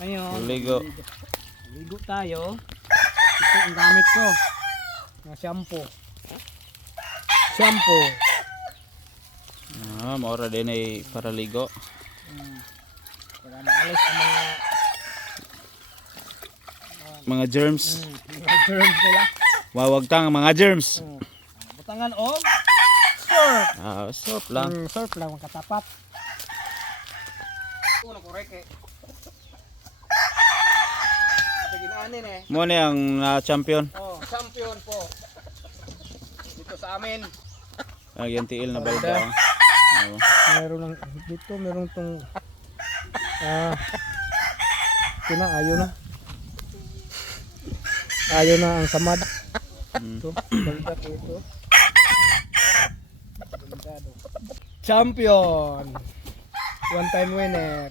Ngayon, Ligo. ligo tayo. Ito ang gamit ko. Na shampoo. Shampoo. Maura din ay para ligo. Para maalis ang Mga germs. mga germs nila. Wawagtang ang mga germs. Butangan o surf. Soap lang. Surf lang makatapat. Una ko reke. Ginaanin eh. Mo ni ang champion. Champion po. Dito sa amin. Yantiil na balda. Meron lang dito, meron tong ayaw na. Ayaw na ang samad. Ito, balda po ito. Champion. One time winner.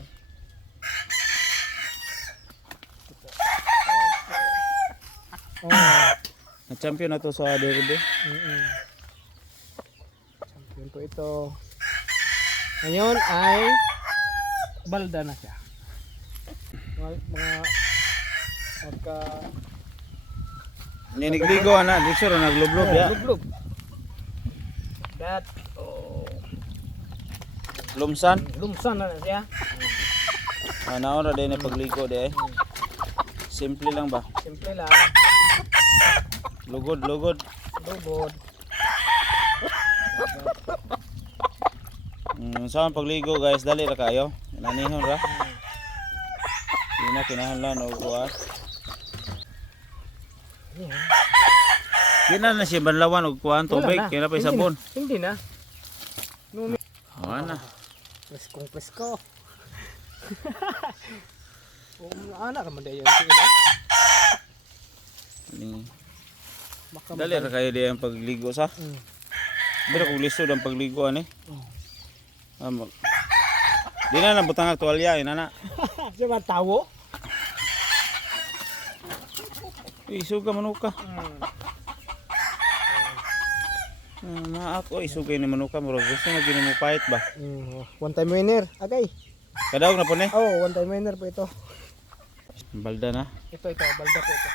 Na-champion na to sa derby. Champion po ito. Ngayon ay balda na siya. Mga magka Ninigligo na, di sure naglublob ya. lublog. That Lumsan. lumsan na siya. Naora din na pagligo di. Simple lang ba? Simple lang. Lugod. Lubod. Saan pagligo guys, dali ra kayo. Nanihon ra. Hindi na kinahanglan og kuha. Kina na siya banlawan og kuha tubig, kina pa sabon. Hindi na. Na. Presko. Anak ka man dayon sila. Dali ra kayo di ang pagligo sa. Pero kung lisod ang pagligo ani. Di na nabutang ang tuwalya ina na. Siya ba tawo? Isuga manuka. Ako isugay ni manuka murag gusto na gini mo pahit ba. One time winner. Agay. Kadaog na po ni. One time winner po ito. Balda na. Ito balda po ito.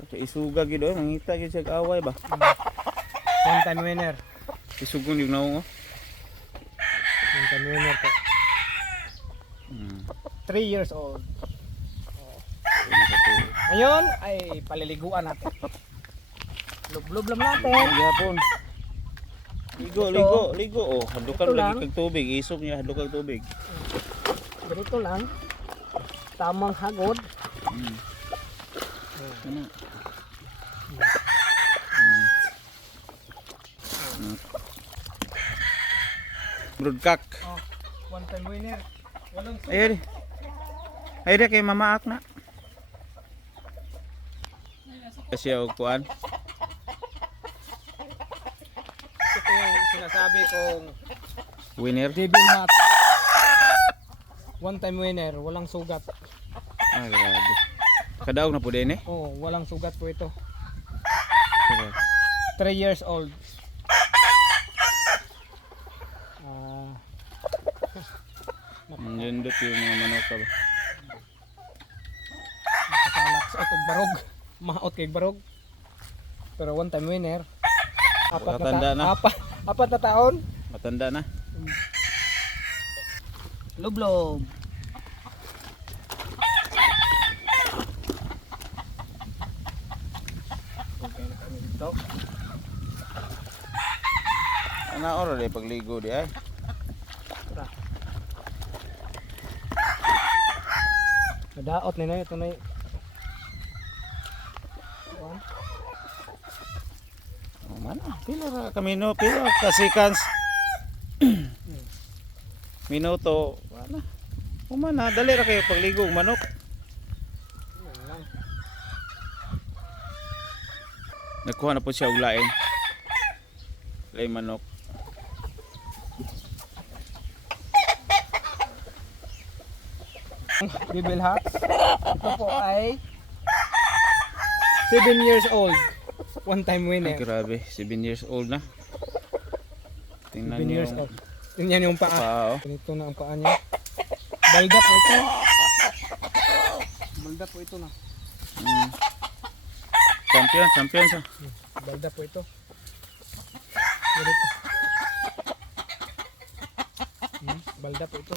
Ito isuga gid oy mangita gid siya kaaway ba. One time winner. Isugon yung naong. One time winner po. 3 years old. Ngayon ay paliliguan natin. Lublob lang natin. Gihapon. Ligo. Oh, hadlukan lagi kag tubig, isog niya hadlok kag tubig. Ganito lang. Tamang hagod. Ano? Broodcock. One time winner. Walang sugat. Ayun. Ayun kay mamaak na. Kasi og kuan. Ito yung sinasabi kong Winner. Devin Hat. One time winner. Walang sugat. Grabe. Kadaog na po din eh. Walang sugat po ito. Correct. 3 years old. Nindot yung mga manok ba. Nakasalak sa itong barog. Maot kay barog. Pero one time winner. Matanda na. Apat na taon. Matanda na. Lublob. Okay na kami dito. Ana ora di pagligo di ay. Tara. Nadaot na ito na Mana? Pila ra kamino, pila ka seconds. Minuto. Wala. Umana, dali ra kayo pagligo og manok. Nagkuha na po siya og lain. Lain manok. Devil Hat. Ito po ay 7 years old. One time Ay, winner. grabe, 7 years old na. 7 Tingnan years niyo. old. Tingnan yung paa. Paa, oh. Ganito na ang paa niya. Balda po ito. Balda po ito na. Champion siya. Balda po ito. Ganito. Balda po ito.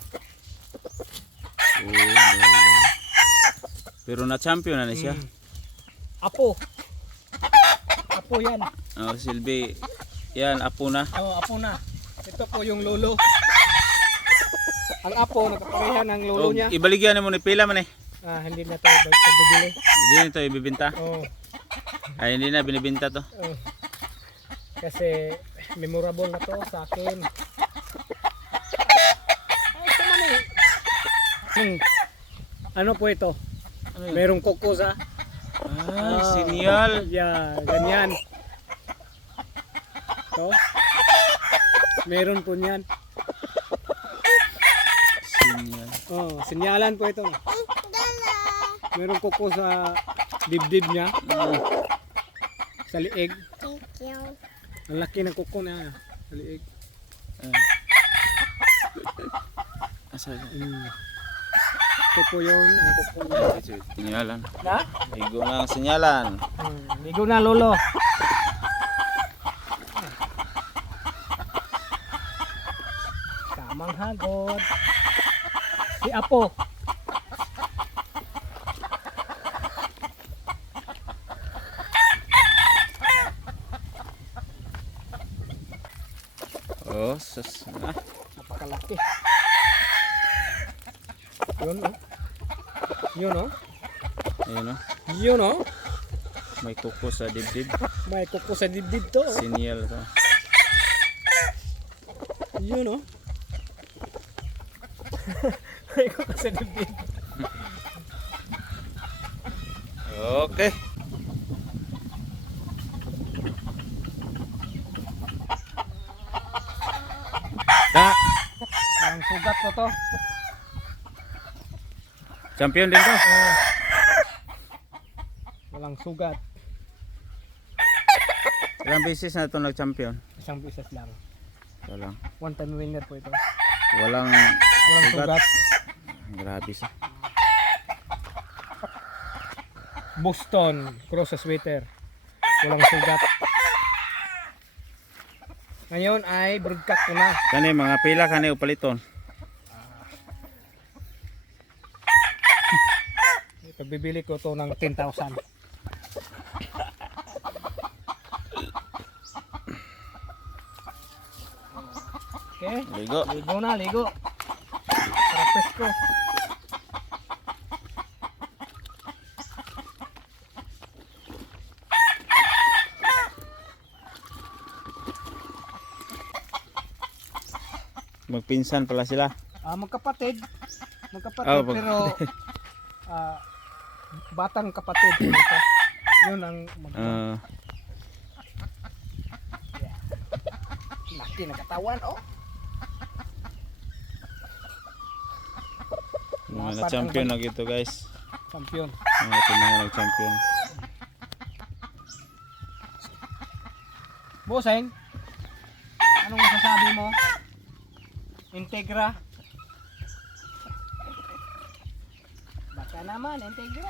Balda. Pero na champion na siya. Apo. Apo yan. Oh, Silbi. Yan, apo na. Oh, apo na. Ito po yung lolo. Ang apo, nagkaparehan ng lolo niya. Ibaligyan mo ni pila man eh. Hindi na tayo pagbibili. Hindi nito ibibinta. Oh. Ay, hindi na binibinta to. Oh. Kasi memorable na to sa akin. Ay, sama na eh. Ano po ito? Merong kuko sa. Sinyal. Yeah, ganyan. To. Meron po niyan. Sinyal. Oh, sinyalan po ito. Merong kuko sa dibdib niya. Sa liig. Ang laki ng kuko na sa liig. Asa? Ito po yun ang kuko niya. Sinyalan. Na? Ligo na ang sinyalan. Ligo na lolo. Tamang hagod. Si Apo. Oh, sus. Napakalaki. Yun oh. Yun oh. Ayun o. Yun oh. May kuko sa dibdib. May kuko sa dibdib to. Oh. Sinyal to. Yun oh. May kuko sa dibdib. Okay. Ang sugat ko to. Champion din to. Walang sugat. Ilang beses na ito nag-champion? Isang beses lang. Walang. One time winner po ito. Walang Walang sugat. Grabe siya. Boston cross sweater. Walang sugat. Ngayon ay broadcast ko na. Kani mga pila kani upaliton. Pagbibili ko to ng 10,000. Okay? Ligo. Ligo na, ligo. Para presko. Magpinsan pala sila. Magkapatid. Magkapatid Oh, pero batang kapatid ito. Yun ang laki ng katawan oh. Mga na-champion na gito guys. Champion. Mga tinahan nag-champion. Boseng, anong masasabi mo? Integra. Baka naman, Integra.